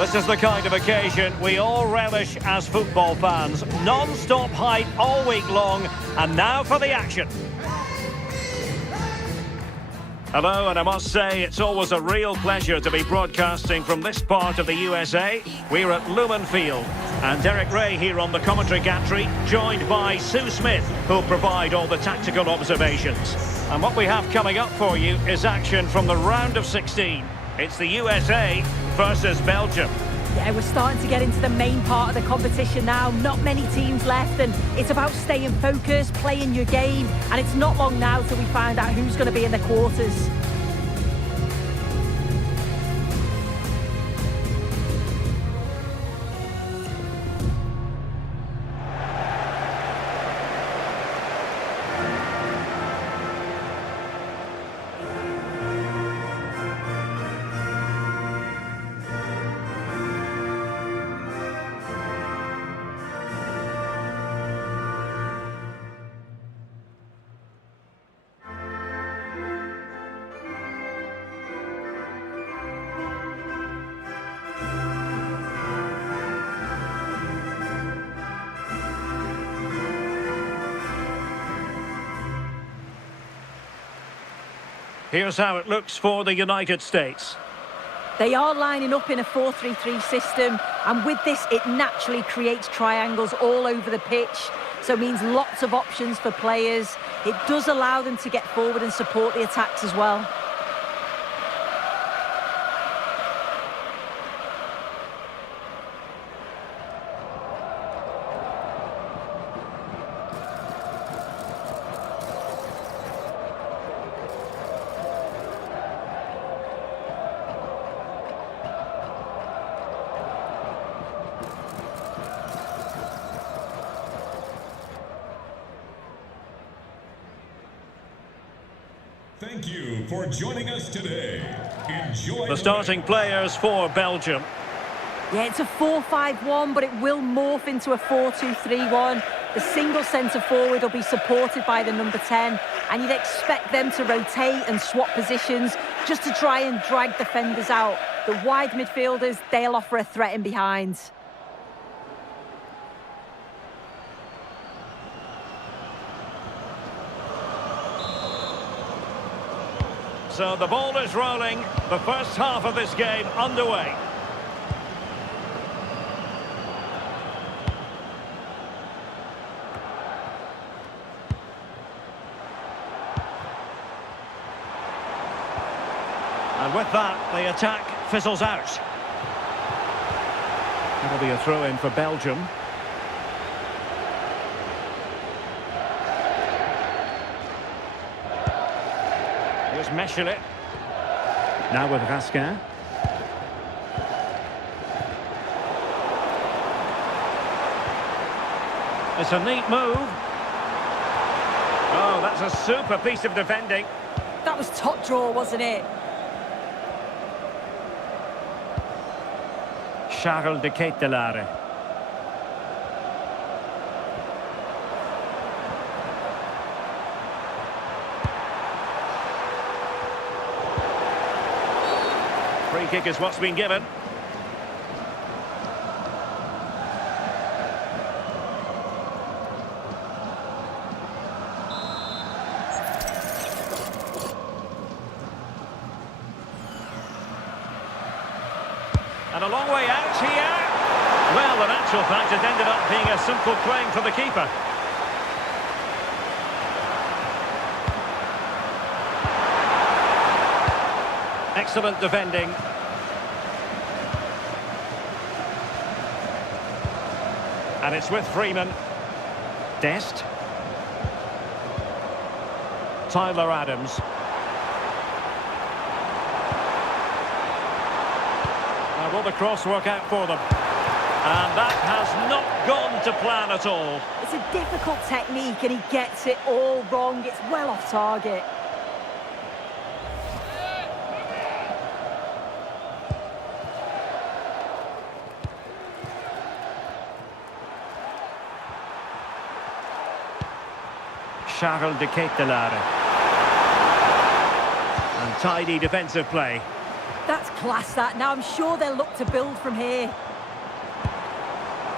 This is the kind of occasion we all relish as football fans. Non-stop hype all week long, and now for the action. Hello, and I must say it's always a real pleasure to be broadcasting from this part of the USA. We're at Lumen Field, and Derek Ray here on the commentary gantry, joined by Sue Smith, who'll provide all the tactical observations. And what we have coming up for you is action from the round of 16. It's the USA versus Belgium. Yeah, we're starting to get into the main part of the competition now. Not many teams left, and it's about staying focused, playing your game, and it's not long now till we find out who's going to be in the quarters. Here's how it looks for the United States. They are lining up in a 4-3-3 system, and with this, it naturally creates triangles all over the pitch, so it means lots of options for players. It does allow them to get forward and support the attacks as well. Thank you for joining us today. Enjoy the starting players for Belgium. Yeah, it's a 4-5-1, but it will morph into a 4-2-3-1. The single centre forward will be supported by the number 10, and you'd expect them to rotate and swap positions just to try and drag defenders out. The wide midfielders, they'll offer a threat in behind. So the ball is rolling, the first half of this game underway. And with that, the attack fizzles out. That'll be a throw-in for Belgium. Meshel. Now with Raskin. It's a neat move. Oh, that's a super piece of defending. That was top draw, wasn't it? Charles de Ketelaere. Free kick is what's been given. And a long way out here. Well, in actual fact, it ended up being a simple claim for the keeper. Excellent defending. And it's with Freeman. Dest. Tyler Adams. Now will the cross work out for them? And that has not gone to plan at all. It's a difficult technique and he gets it all wrong. It's well off target. Charles de Ketelaere. And tidy defensive play. That's Class that. Now I'm sure they'll look to build from here.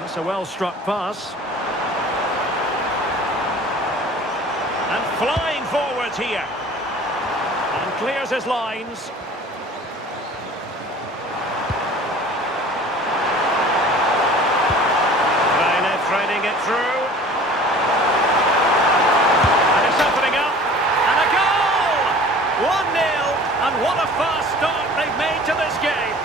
That's a well-struck pass. And flying forwards here. And clears his lines. Bruyne threading it through. And it's opening up. And a goal! 1-0. And what a fast start they've made to this game.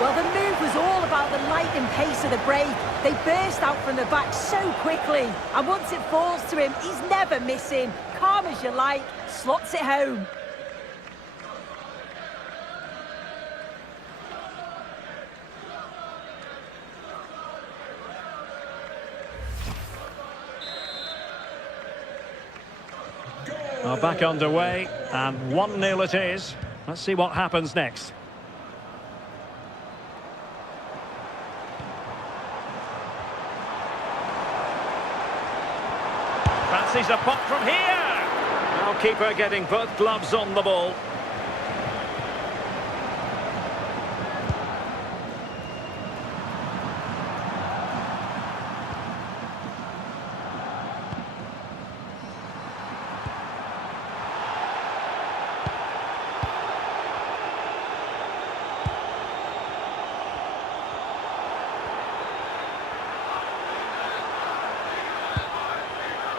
Well, the move was all about the lightning pace of the break. They burst out from the back so quickly. And once it falls to him, he's never missing. Calm as you like, slots it home. Well, back underway, and 1-0 it is. Let's see what happens next. Fancies a pop from here. Now keeper getting both gloves on the ball.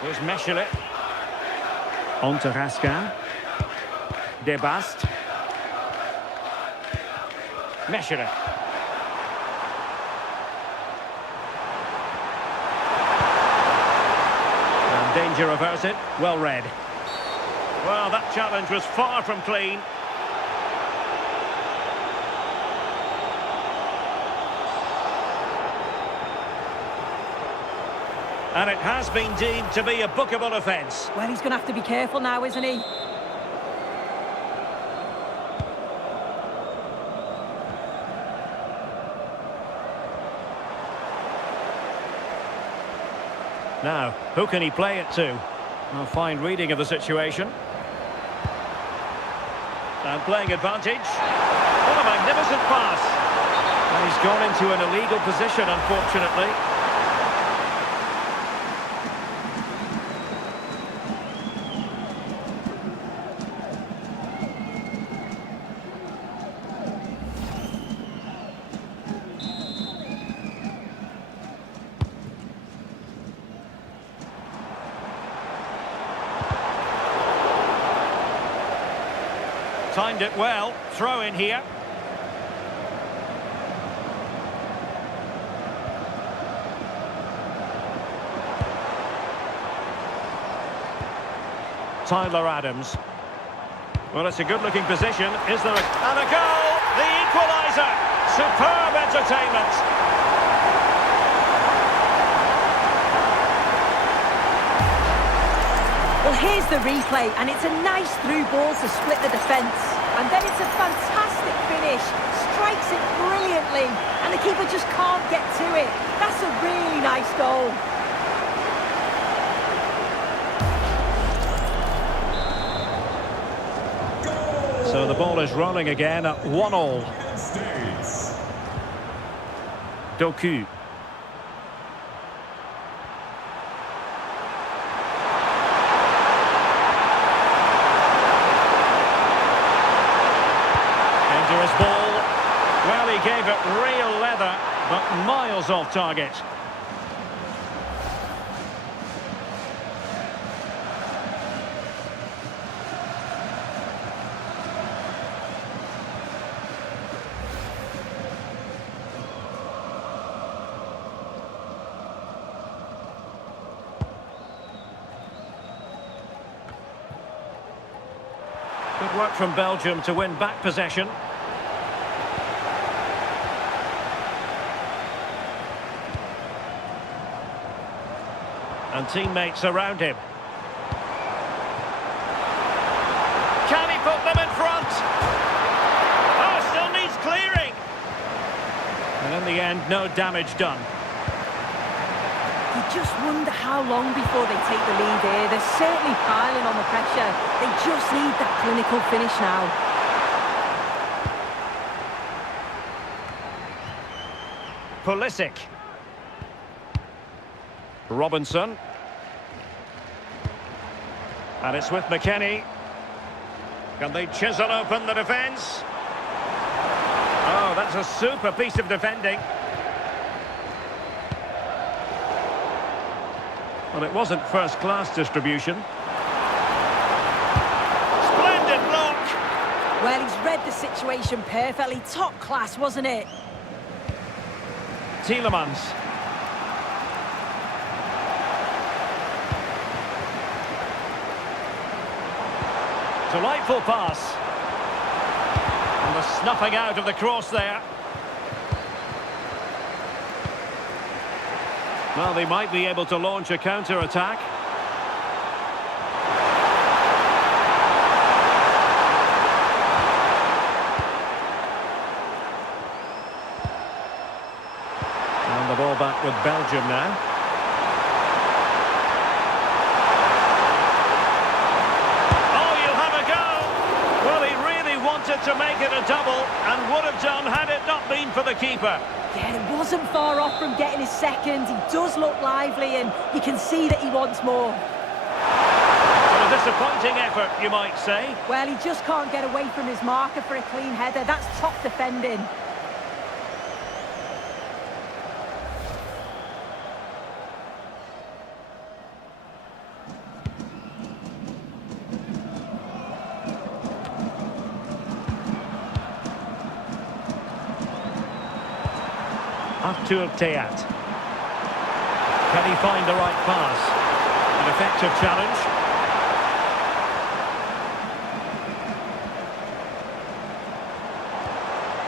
Here's Mechelet. On to Raskin. Debast. Mechelet. And danger averted. Well read. Well, that challenge was far from clean. And it has been deemed to be a bookable offence. Well, he's going to have to be careful now, isn't he? Now, who can he play it to? A fine reading of the situation. And playing advantage. What a magnificent pass. And he's gone into an illegal position, unfortunately. Timed it well. Throw in here. Tyler Adams. Well, it's a good-looking position. Is there and a goal! The equalizer! Superb entertainment! Well, here's the replay, and it's a nice through ball to split the defence. And then it's a fantastic finish. Strikes it brilliantly, and the keeper just can't get to it. That's a really nice goal. So the ball is rolling again at 1-1. Doku. Dangerous ball. Well, he gave it real leather, but miles off target. Good work from Belgium to win back possession. And teammates around him. Can he put them in front? Oh, still needs clearing. And in the end, no damage done. He just wonder how long before they take the lead here. They're certainly piling on the pressure. They just need that clinical finish now. Pulisic. Robinson. And it's with McKennie. Can they chisel open the defence? Oh, that's a super piece of defending. Well, it wasn't first-class distribution. Splendid block! Well, he's read the situation perfectly. Top class, wasn't it? Tielemans. Delightful pass. And the snuffing out of the cross there. Well, they might be able to launch a counter-attack. And the ball back with Belgium now. Oh, you'll have a go! Well, he really wanted to make it a double and would have done had it not been for the keeper. Yeah, it wasn't far off from getting his second. He does look lively and you can see that he wants more. A disappointing effort, you might say. Well, he just can't get away from his marker for a clean header. That's top defending. Artur Teat. Can he find the right pass? An effective challenge.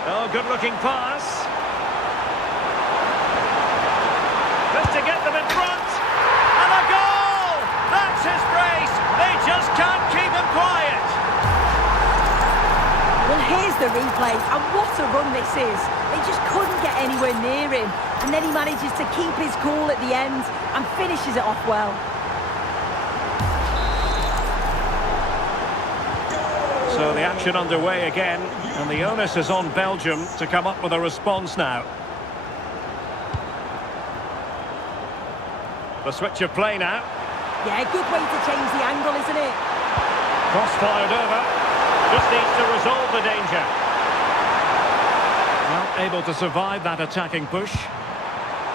Oh, good-looking pass. Just to get them in front. And a goal! That's his brace. They just can't keep him quiet. Well, here's the replay, and what a run this is. They just couldn't get anywhere near him, and then he manages to keep his cool at the end and finishes it off well. So the action underway again, and the onus is on Belgium to come up with a response now. The switch of play now. Yeah, good way to change the angle, isn't it? Cross fired over. Just needs to resolve the danger. Well, able to survive that attacking push.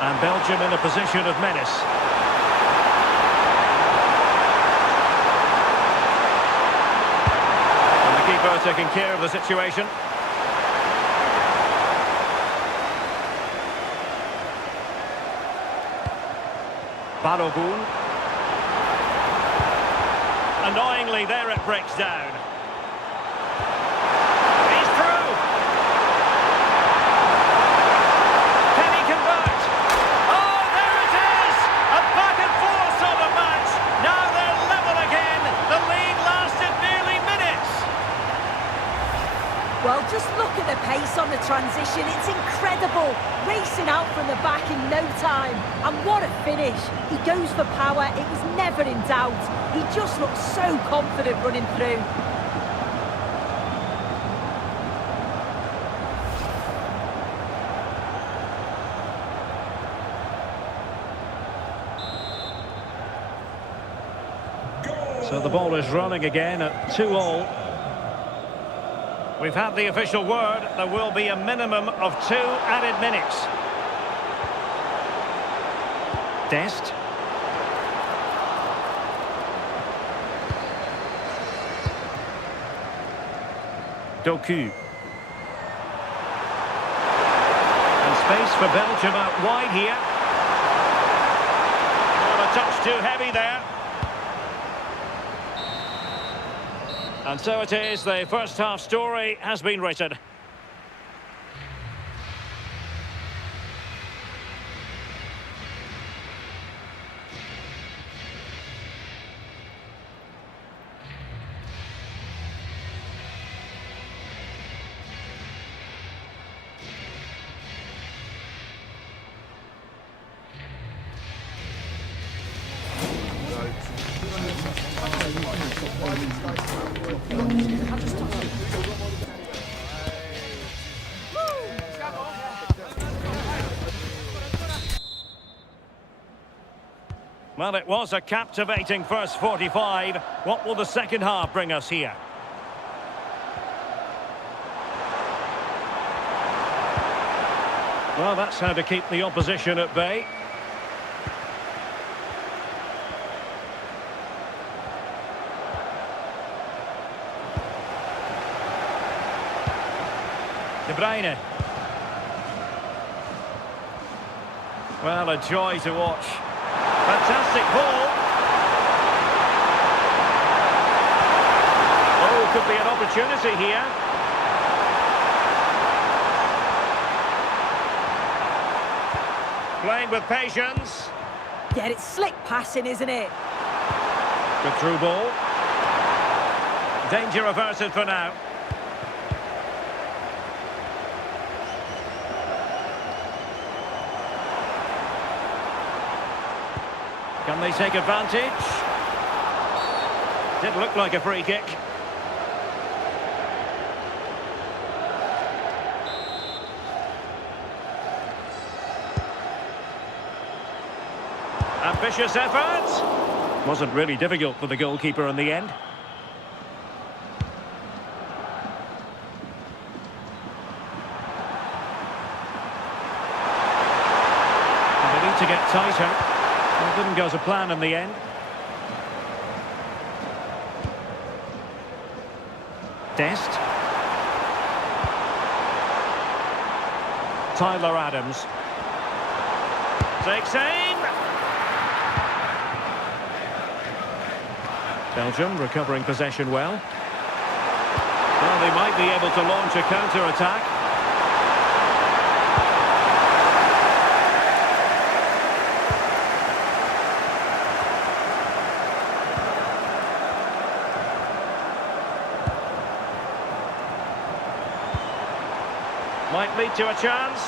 And Belgium in a position of menace. And the keeper taking care of the situation. Balogun. Annoyingly, there it breaks down. He's through. Can he convert? Oh, there it is! A back and forth sort of match. Now they're level again. The lead lasted nearly minutes. Well, just look at the pace on the transition. It's incredible. Racing out from the back in no time. And what a finish. He goes for power. It was never in doubt. He just looks so confident running through. So the ball is running again at 2-2. We've had the official word. There will be a minimum of 2 added minutes. Dest. Doku. And space for Belgium out wide here. Oh, a touch too heavy there. And so it is, the first half story has been written. Well, it was a captivating first 45. What will the second half bring us here? Well, that's how to keep the opposition at bay. De Bruyne. Well, a joy to watch. Fantastic ball. Oh, could be an opportunity here. Playing with patience. Yeah, it's slick passing, isn't it? Good through ball. Danger averted for now. Can they take advantage? Did look like a free kick. Ambitious effort. Wasn't really difficult for the goalkeeper in the end. And they need to get tighter. It didn't go to plan in the end. Dest. Tyler Adams. Takes aim. Belgium recovering possession well. Well, they might be able to launch a counter-attack. Might lead to a chance.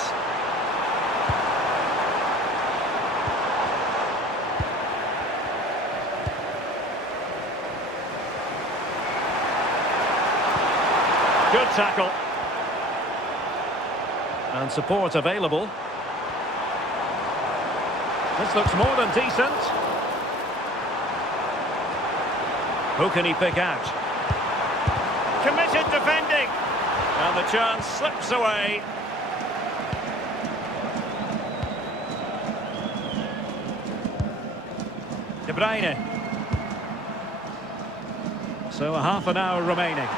Good tackle. And support available. This looks more than decent. Who can he pick out? Committed defending. And the chance slips away. De Bruyne. So a half an hour remaining.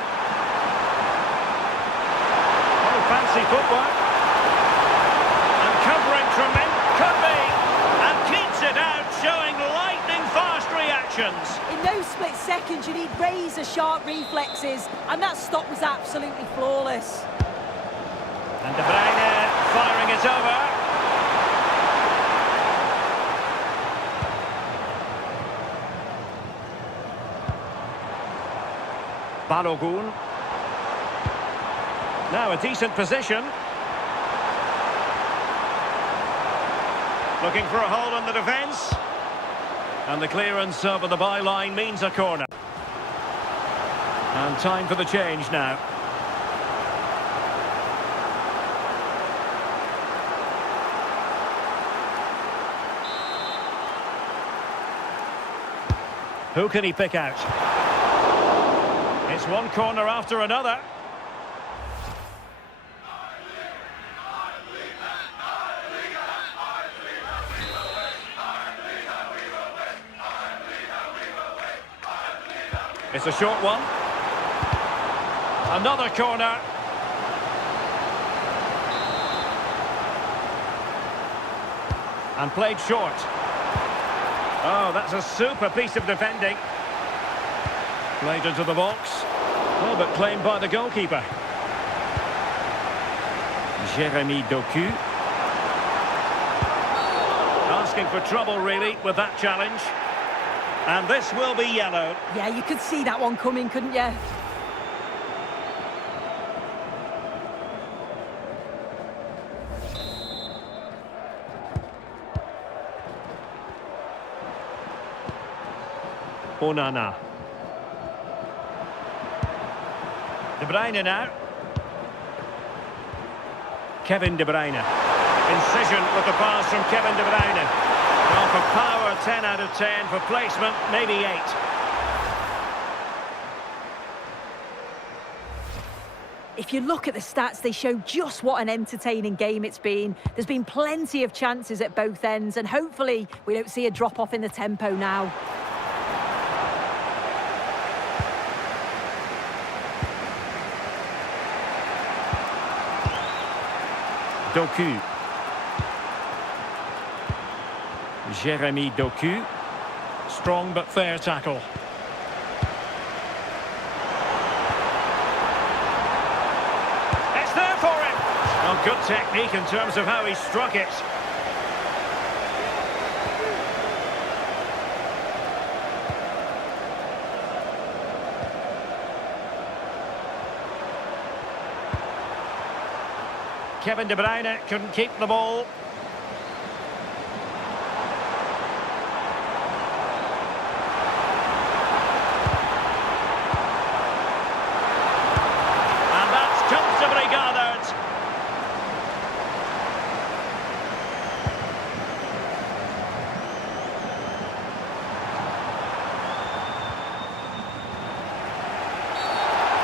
Oh, fancy footwork. And covering tremendous. Could be. And keeps it out, showing lightning fast reactions. In those split seconds, you need razor-sharp reflexes, and that stop was absolutely flawless. And De Bruyne firing it over. Balogun. Now a decent position. Looking for a hole in the defence. And the clearance over the byline means a corner. And time for the change now. Who can he pick out? It's one corner after another. It's a short one. Another corner. And played short. Oh, that's a super piece of defending. Played into the box. Oh, but claimed by the goalkeeper. Jeremy Doku. Asking for trouble, really, with that challenge. And this will be yellow. Yeah, you could see that one coming, couldn't you? Onana. De Bruyne now. Kevin De Bruyne. Incision with the pass from Kevin De Bruyne. Well, for power, 10 out of 10. For placement, maybe 8. If you look at the stats, they show just what an entertaining game it's been. There's been plenty of chances at both ends, and hopefully we don't see a drop-off in the tempo now. Doku. Jeremy Doku. Strong but fair tackle. It's there for him. Well, good technique in terms of how he struck it. Kevin De Bruyne couldn't keep the ball. And that's comfortably gathered.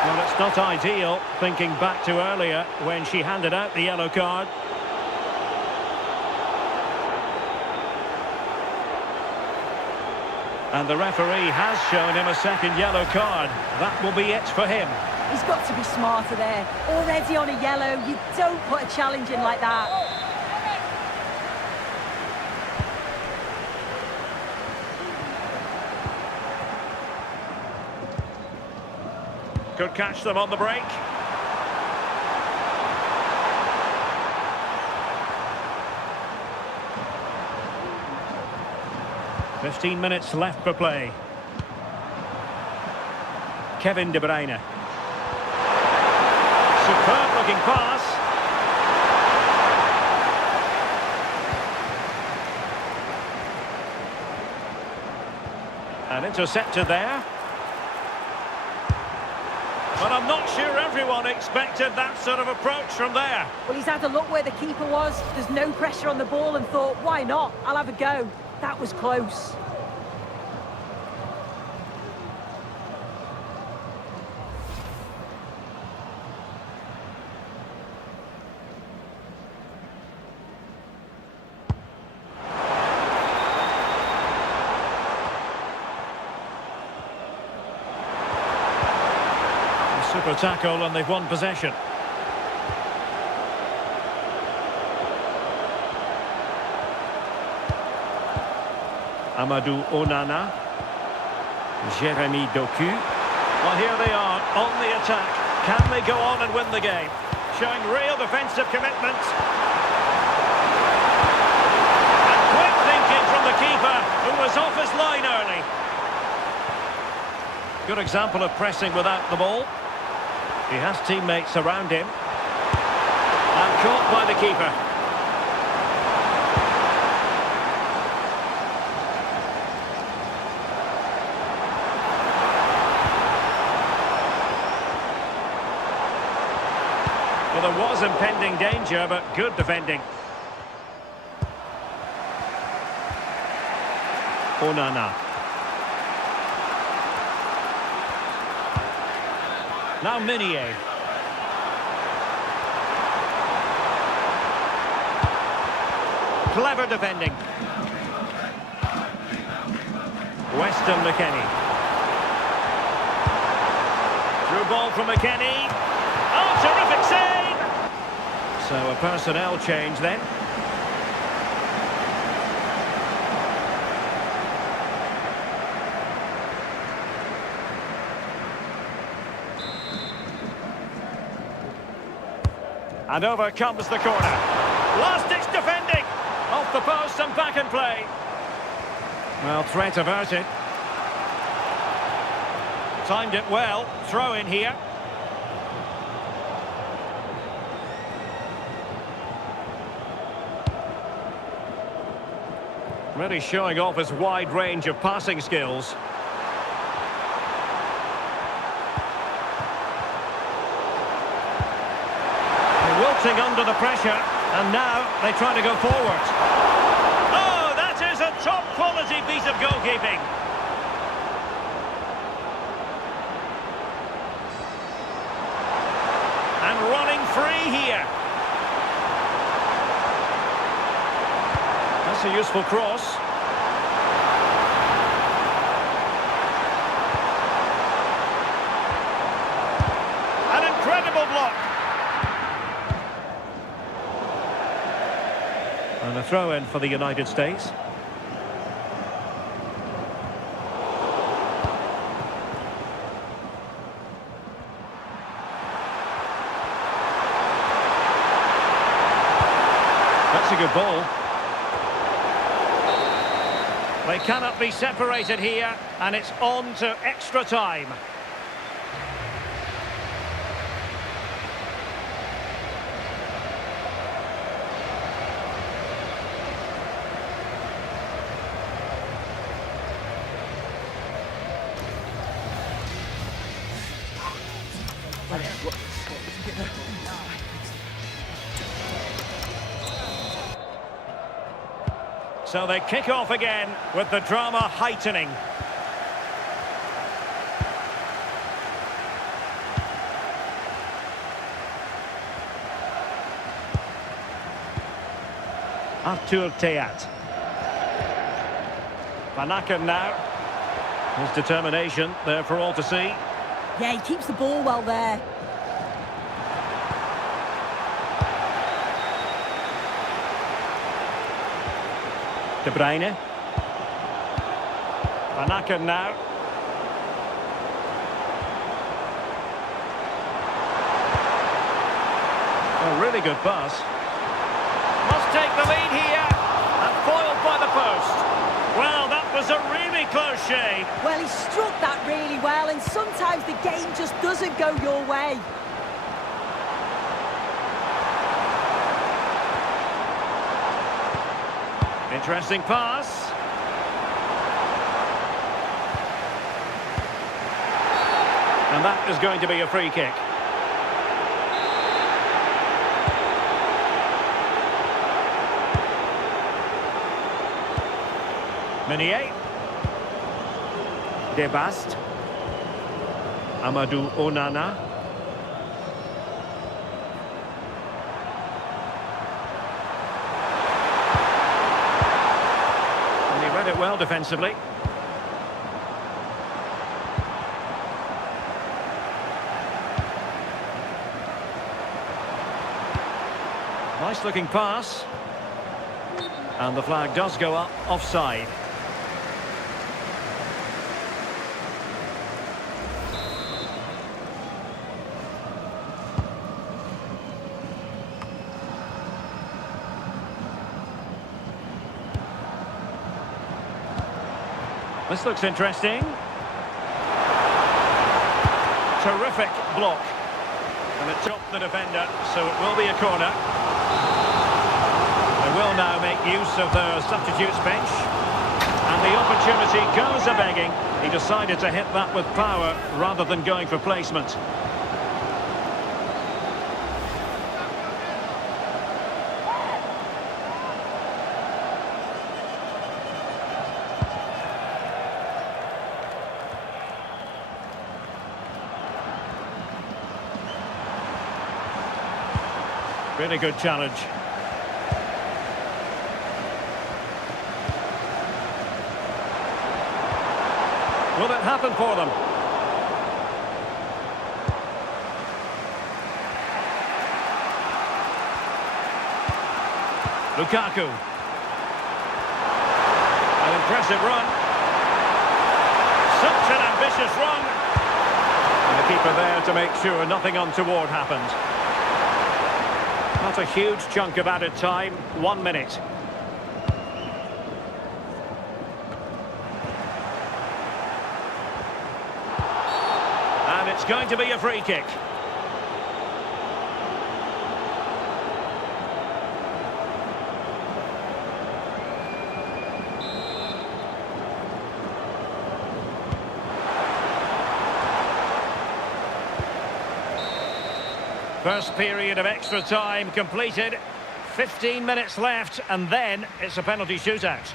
Well, it's not ideal, thinking back to earlier when she handed out the yellow card. And the referee has shown him a second yellow card. That will be it for him. He's got to be smarter there. Already on a yellow, you don't put a challenge in like that. Could catch them on the break. "15 minutes left for play." Kevin De Bruyne. Superb looking pass. And intercepted there. But I'm not sure everyone expected that sort of approach from there. Well, he's had a look where the keeper was. There's no pressure on the ball and thought, why not? I'll have a go. That was close. Super tackle and they've won possession. Amadou Onana. Jeremy Doku. Well, here they are on the attack. Can they go on and win the game? Showing real defensive commitment. And quick thinking from the keeper, who was off his line early. Good example of pressing without the ball. He has teammates around him. And caught by the keeper. Well, there was impending danger, but good defending. Onana. Now Minier. Clever defending. Weston McKennie. Through ball from McKennie. Oh, terrific save! So a personnel change then. And over comes the corner. Last-ditch defending. Off the post and back in play. Well, threat averted. Timed it well. Throw in here. Really showing off his wide range of passing skills. Wilting under the pressure, and now they try to go forward. Oh, that is a of goalkeeping. And running free here. That's a useful cross. An incredible block. And a throw-in for the United States. That's a good ball. They cannot be separated here, and it's on to extra time. So they kick off again with the drama heightening. Artur Teat. Vanaken now. His determination there for all to see. Yeah, he keeps the ball well there. De Bruyne. Vanaken now. A really good pass. Must take the lead here. And foiled by the post. Well, that was a really close shave. Well, he struck that really well, and sometimes the game just doesn't go your way. Interesting pass. And that is going to be a free kick. Meunier. Debast. Amadou Onana. And he read it well defensively. Nice looking pass. And the flag does go up offside. This looks interesting. Terrific block. And it chopped the defender, so it will be a corner. They will now make use of their substitutes bench. And the opportunity goes a-begging. He decided to hit that with power rather than going for placement. Really good challenge. Will it happen for them? Lukaku. An impressive run. Such an ambitious run. And the keeper there to make sure nothing untoward happened. Not a huge chunk of added time, 1 minute. And it's going to be a free kick. First period of extra time completed. 15 minutes left, and then it's a penalty shootout.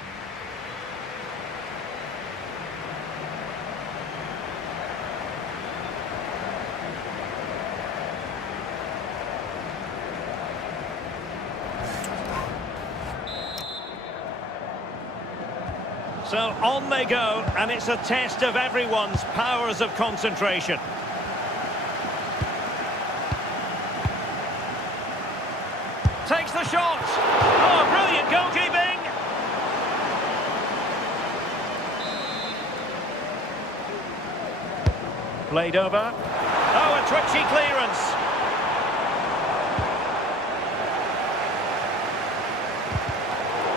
So on they go, and it's a test of everyone's powers of concentration. Takes the shot. Oh, brilliant goalkeeping. Played over. Oh, a twitchy clearance.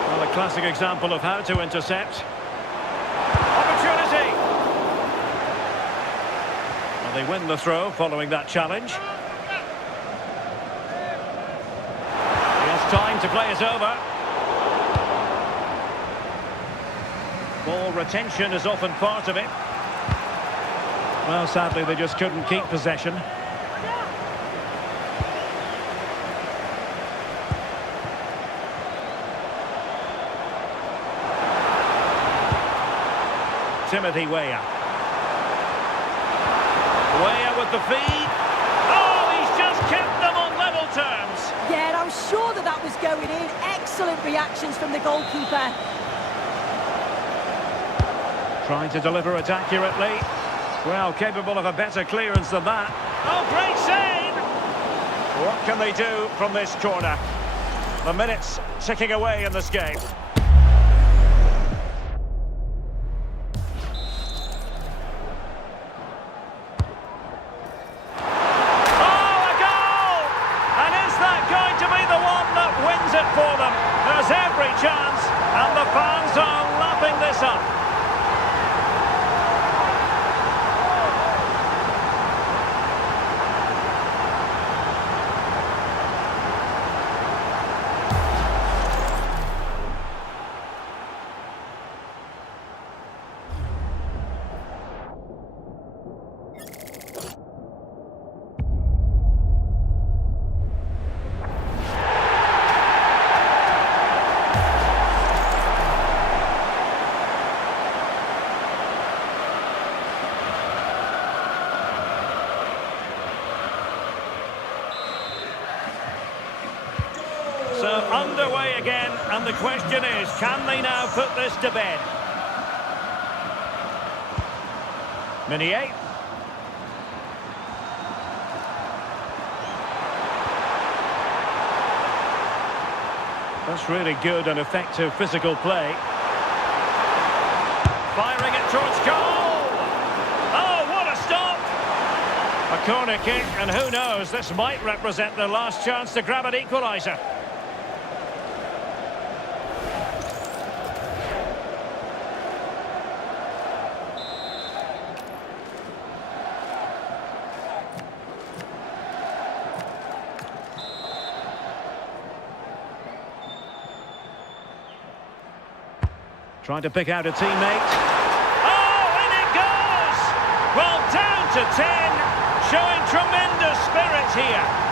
Well, a classic example of how to intercept. Opportunity. Well, they win the throw following that challenge. Time to play it over. Ball retention is often part of it. Well, sadly, they just couldn't keep possession. Timothy Weah. Weah with the feed. Oh, he's just kept them on level terms. Yeah, I was sure that was going in. Excellent reactions from the goalkeeper. Trying to deliver it accurately. Well, capable of a better clearance than that. Oh, great save! What can they do from this corner? The minutes ticking away in this game. For them. There's every chance, and the fans are lapping this up. So underway again, and the question is, can they now put this to bed? Meunier. That's really good and effective physical play. Firing it towards goal! Oh, what a stop! A corner kick, and who knows, this might represent their last chance to grab an equalizer. Trying to pick out a teammate. Oh, and it goes! Well, down to 10, showing tremendous spirit here.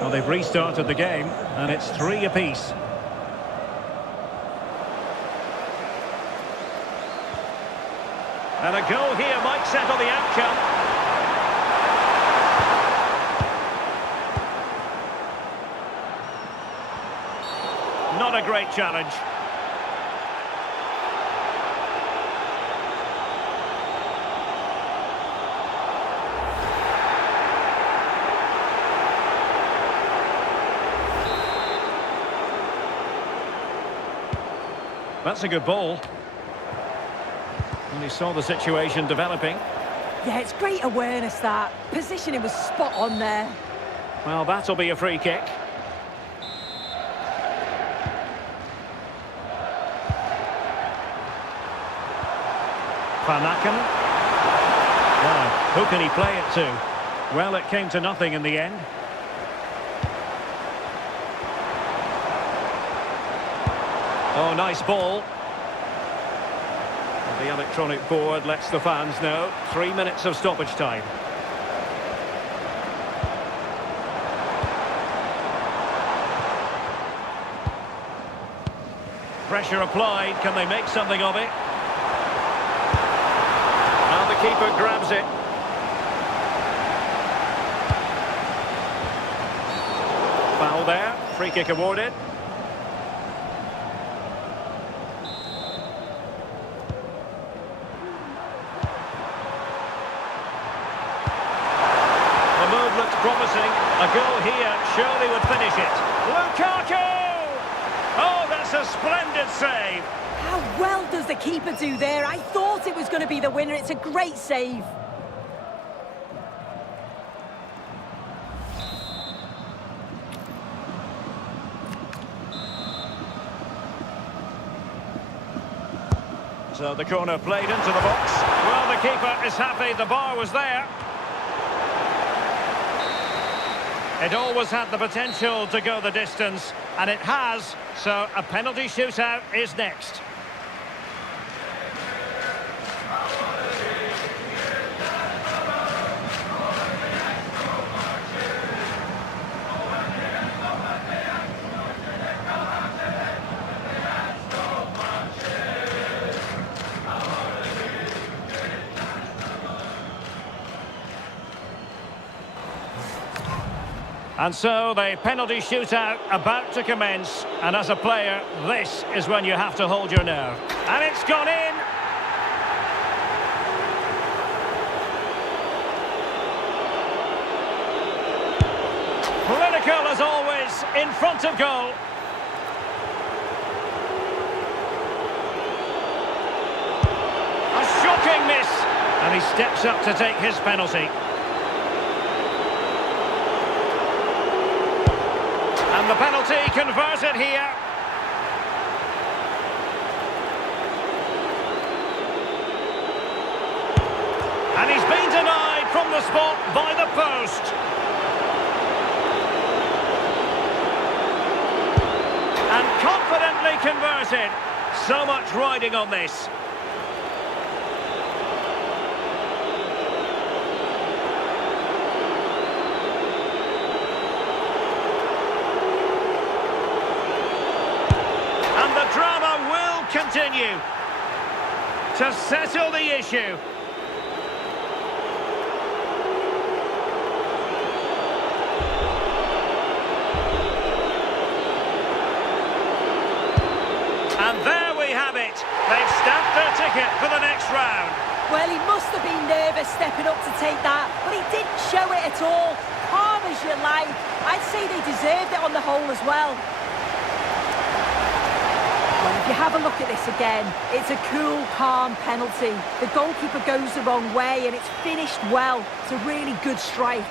Well, they've restarted the game, and it's 3 apiece. And a goal here might settle the outcome. Not a great challenge. That's a good ball. And he saw the situation developing. Yeah, it's great awareness, that. Positioning was spot on there. Well, that'll be a free kick. Van Aken. Wow, who can he play it to? Well, it came to nothing in the end. Oh, nice ball. The electronic board lets the fans know. 3 minutes of stoppage time. Pressure applied. Can they make something of it? And the keeper grabs it. Foul there. Free kick awarded. The move looks promising. A goal here surely would finish it. Lukaku! Oh, that's a splendid save. How well does the keeper do there? I thought it was going to be the winner. It's a great save. So the corner played into the box. Well, the keeper is happy the bar was there. It always had the potential to go the distance, and it has, so a penalty shootout is next. And so the penalty shootout about to commence, and as a player, this is when you have to hold your nerve. And it's gone in! Clinical as always, in front of goal. A shocking miss, and he steps up to take his penalty. And the penalty converted here. And he's been denied from the spot by the post. And confidently converted. So much riding on this. And the drama will continue to settle the issue. And there we have it. They've stamped their ticket for the next round. Well, he must have been nervous stepping up to take that, but he didn't show it at all. Calm as you like. I'd say they deserved it on the whole as well. Well, if you have a look at this again, it's a cool, calm penalty. The goalkeeper goes the wrong way and it's finished well. It's a really good strike.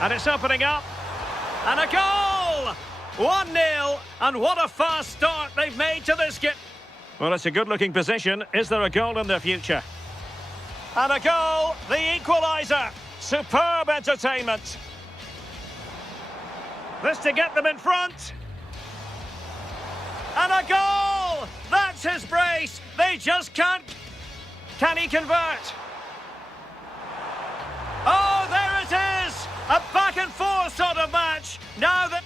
And it's opening up. And a goal! 1-0. And what a fast start they've made to this game. Well, it's a good-looking position. Is there a goal in the future? And a goal! The equalizer! Superb entertainment. This to get them in front. And a goal! That's his brace. They just can't. Can he convert? Oh, there it is! A back-and-forth sort of match. Now that...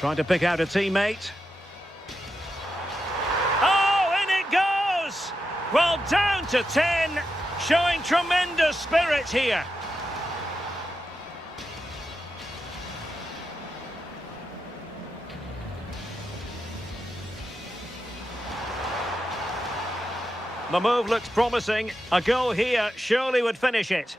Trying to pick out a teammate. Oh, in it goes! Well, down to 10, showing tremendous spirit here. The move looks promising. A goal here surely would finish it.